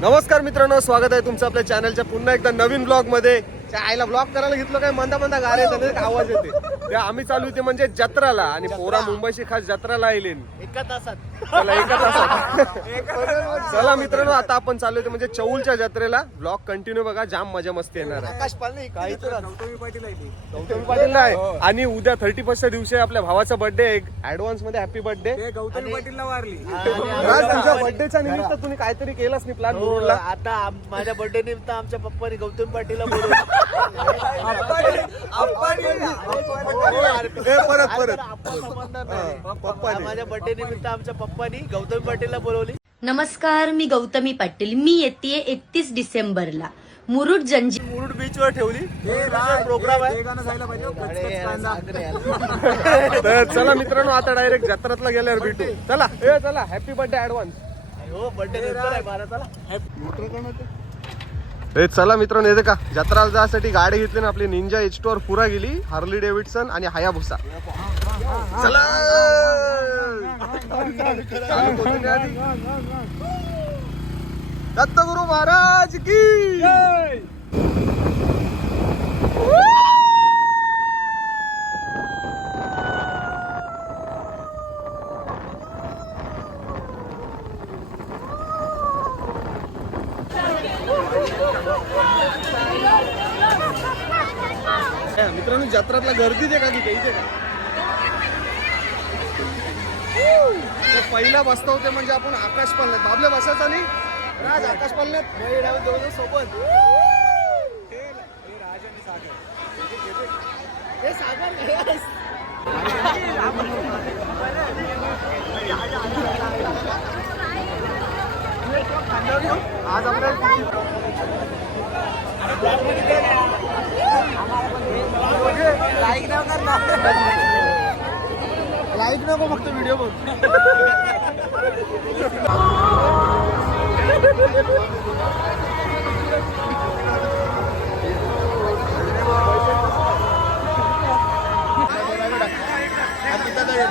नमस्कार मित्रांनो स्वागत आहे तुमचं आपल्या चॅनलच्या पुन्हा एकदा नवीन ब्लॉगमध्ये. आईला ब्लॉग करायला घेतलं काय? मंदा मंदा गाणे आवाज येते. ते आम्ही चालू होते म्हणजे जत्राला आणि पोरा मुंबईशी खास जत्राला आले एका तासात. चला एका तासात. चला मित्रांनो आता आपण चालू होते म्हणजे चौलच्या जत्रेला. ब्लॉग कंटिन्यू बघा जाम मजा मस्ती येणार आहे. आकाश पाटील नाही. आणि उद्या थर्टी फर्स्ट दिवशी आपल्या भावाचा बर्थडे ऍडव्हान्समध्ये हॅपी बर्थडे गौतमी पाटीलला वारली. राज तुझ्या बर्थडेच्या निमित्त तुम्ही काहीतरी केलंच नाही प्लॅन हो, आता माझ्या बर्थडे निमित्त आमच्या पप्पाने गौतम पाटीलला बोलवलं. परत परत. पप्पाने. माझ्या बर्थडे निमित्त आमच्या पप्पानी गौतम पाटीलला बोलवली. नमस्कार मी गौतमी पाटील. मी येते एकतीस डिसेंबरला. मुरुड जंजी मुरुड बीच वर ठेवली. प्रोग्राम आहे. हो. तर चला मित्रांनो आता डायरेक्ट जत्रातला गेल्यावर भेटू. चला ए चला हॅपी बर्थडे ऍडव्हान्स हो बर्थडे नंतर आहे भारताला ए चला मित्रांनो येते का? जत्राला जायसाठी गाडी घेतली ना आपली निंजा एच टू पुरा गेली हार्ली डेव्हिडसन आणि हायाभुसा चला चालू! दत्तगुरु महाराज की ए, मित्रांनो जत्रातला गर्दीच आहे का काहीच आहे का? पहिला बसता होते म्हणजे आपण आकाश पालण्यात बाबल्या बसायचा नाही? राज आकाश पालण्यात सोबत. हे सागर लाईक नको फक्त व्हिडिओ बघ.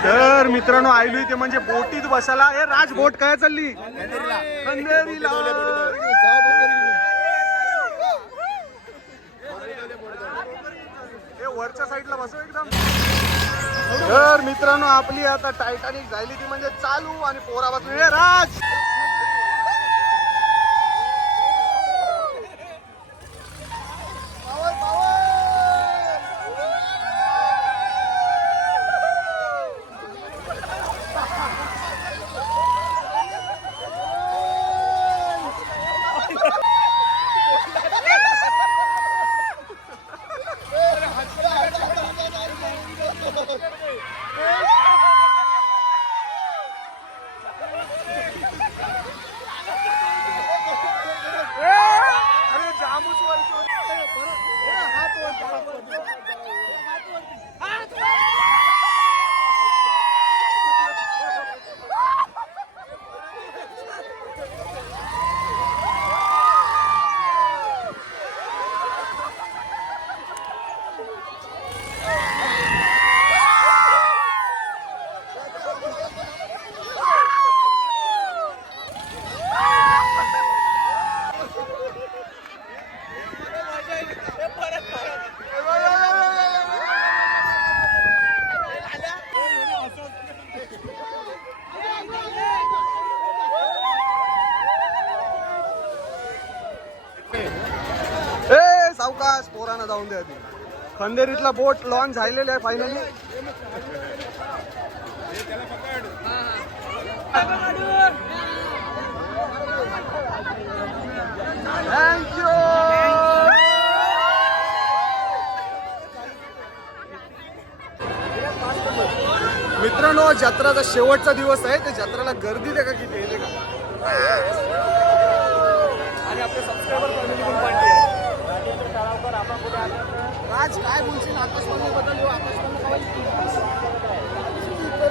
तर मित्रांनो आयलो इथे म्हणजे बोटीत बसायला. हे राज बोट काय चालली? हे वरच्या साईडला बसव एकदम. तर मित्रांनो आपली आता टायटानिक झाली ती म्हणजे चालू आणि पोरा बसली हे राज Power, power! अरे जामूच वरती होती. ए, परत. ए, हात वरती, हात वरती. ए सावकाश पोरांना जाऊन द्या ती खंदेरीतला बोट लॉन्च झालेला आहे फायनली थँक्यू मित्रांनो जत्राचा शेवटचा दिवस आहे. ते जत्राला गर्दी आहे का किती आहे का आणि आपले सबस्क्रायबर फॅमिली पण पार्टी आहे. राज काय बोलशील? आकाशवाणी बद्दल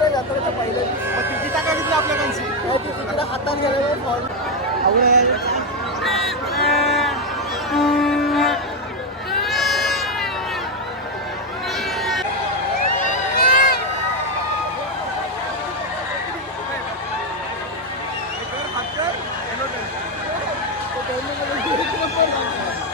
जत्रेच्या हो, पहिले. तिकीट काय घेतली आपल्याकडची. हातात गेलं Thank you.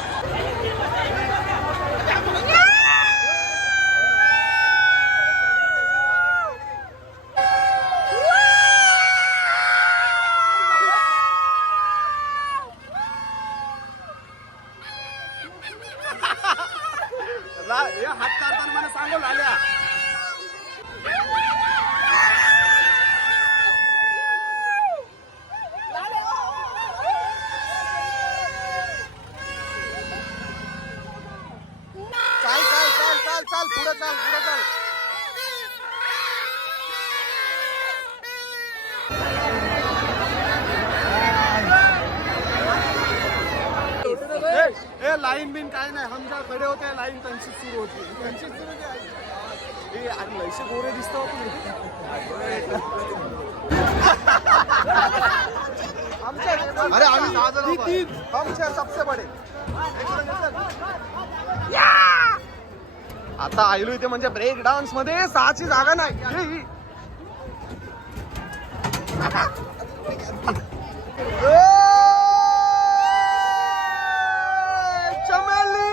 हे हात काढताना मला सांगू लाल्या लाईन बिन काय नाही. हम ज्या खडे होते लाईन त्यांची सुरू होती. त्यांची सुरू ए आणि लयसे गोरे दिसतो अरे आम्ही होतो. छह सबसे बडे. आता आयलो इथे म्हणजे ब्रेक डान्समध्ये सहाची जागा नाही ये, ये. ए, चमेली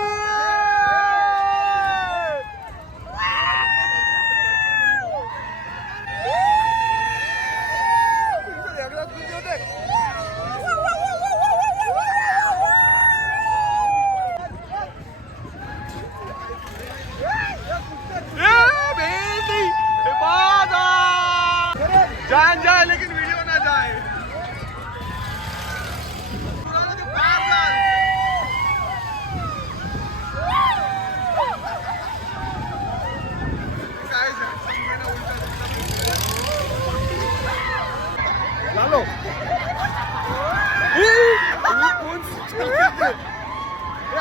ए, बेटी, ए, बाजा। जान जाए लेकिन वीडियो ना जाए। पुराना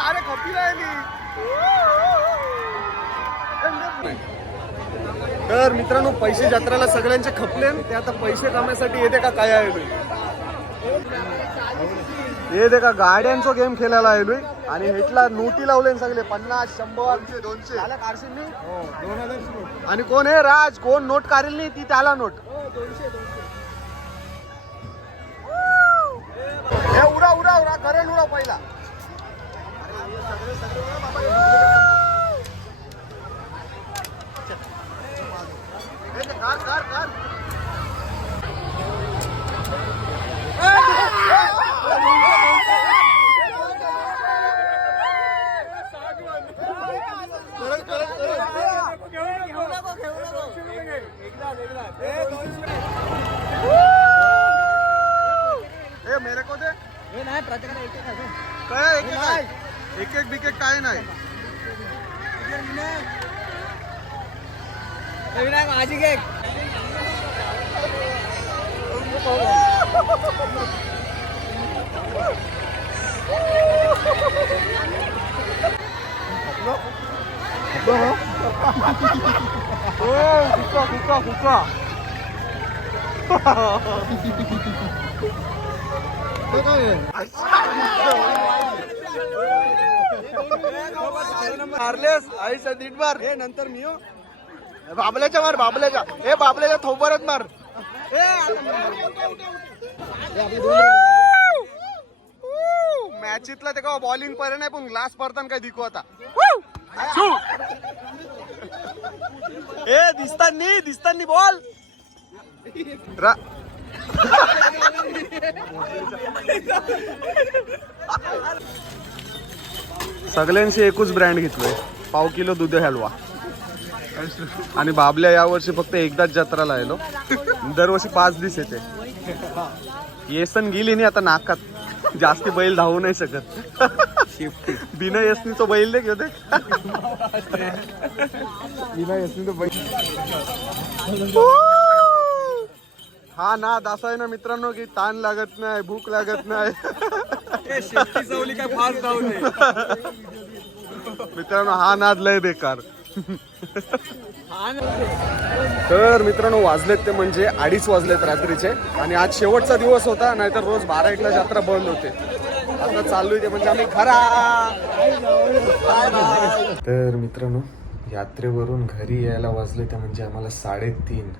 अरे कॉपी राहिली तर मित्रांनो पैसे जत्राला सगळ्यांचे खपले. ते आता पैसे कमायसाठी येते का काय आलोय येते का गाड्यांचा गेम खेळायला आलोय आणि हेटला नोटी लावले सगळे पन्नास शंभर दोनशे. नाही आणि कोण आहे? राज कोण नोट काढेल नाही ती त्याला नोट. हे उडा उडा उडा करेल उडा पहिला हे ते कार कार कार ए मेरे को दे काय एक एक काय एक एक बिकेट काय नाही. ओ हुक्का हुक्का हुक्का मारलेस आईचा नीट मार. हे नंतर मी हो. बाबल्याच्या मार बाबल्याच्या. हे बाबल्याच्या थोबरच मार. मॅचीतला ते का बॉलिंग पर्यंत नाही पण ग्लास पडताना काय दिकू आता. ए दिसतानी दिसतानी बॉल रा सगळ्यांशी एकूच ब्रँड घेतलोय. पाव किलो दूध हलवा. आणि बाबल्या यावर्षी फक्त एकदाच जत्राला आलो दरवर्षी पाच दिवस येते. येसन गेली नाही आता नाकात. जास्ती बैल धावू नाही शकत. बिना येसनीचा बैल दे घेऊ बिना येसनीचा बैल. हा ना असा आहे ना मित्रांनो की ताण लागत नाही भूक लागत नाही. मित्रांनो हा नाद लय बेकार. तर मित्रांनो वाजलेत ते म्हणजे अडीच वाजलेत रात्रीचे. आणि आज शेवटचा दिवस होता नाहीतर रोज बारा एकला जत्रा बंद होते. आता चाललोय ते म्हणजे आम्ही खरा तर मित्रांनो यात्रेवरून घरी यायला वाजले ते म्हणजे आम्हाला साडेतीन.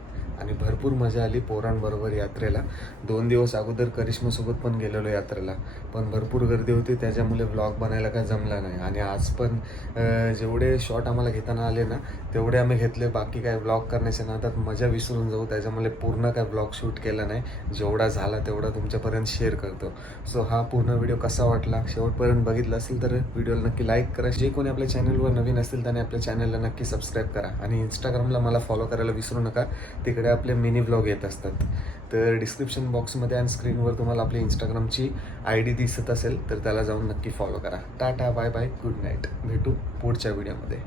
आणि भरपूर मजा आली पोरांबरोबर यात्रेला. दोन दिवस अगोदर करिश्मासोबत पण गेलेलो यात्रेला. पण भरपूर गर्दी होती त्याच्यामुळे व्लॉग बनायला काय जमला नाही. आणि आज पण जेवढे शॉट आम्हाला घेताना आले ना तेवढे आम्ही घेतले. बाकी काय ब्लॉग करण्याच्या नादात मजा विसरून जाऊ. त्याच्यामुळे पूर्ण काय ब्लॉग शूट केला नाही. जेवढा झाला तेवढा तुमच्यापर्यंत शेअर करतो. सो हा पूर्ण व्हिडिओ कसा वाटला? शेवटपर्यंत बघितला असेल तर व्हिडिओला नक्की लाईक करा. जे कोणी आपल्या चॅनलवर नवीन असतील त्याने आपल्या चॅनलला नक्की सबस्क्राईब करा. आणि इंस्टाग्रामला मला फॉलो करायला विसरू नका. तिकडे आपले मिनी व्लॉग येत असतात. तर डिस्क्रिप्शन बॉक्समध्ये आणि स्क्रीनवर तुम्हाला आपली इंस्टाग्रामची आय डी दिसत असेल तर त्याला जाऊन नक्की फॉलो करा. Tata bye bye good night भेटू पुढच्या व्हिडिओमध्ये